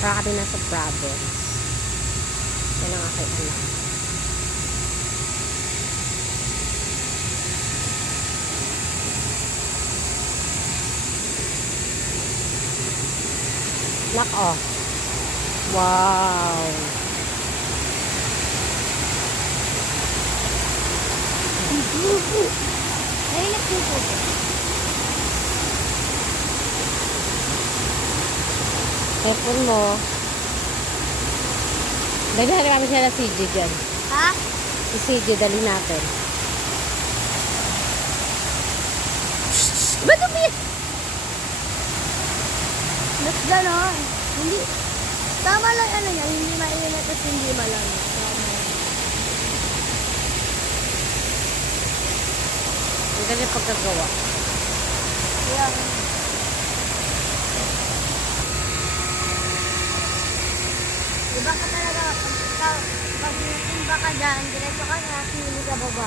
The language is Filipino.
Para kami nasa province. Yan ang aking anak. Lock off. Wow. Naiinip po po. Telepon mo. Dali natin kami sila CJ dyan. Ha? Si CJ, dali natin. Ba't umiyak? Ba't ganon? Hindi. Tama lang ano niya, hindi mainit at hindi malamig. Tama lang. Ang ganda pagkagawa. Kaya, iba ka talaga, pag natimba ka dyan, diretso ka na, sili ka baba.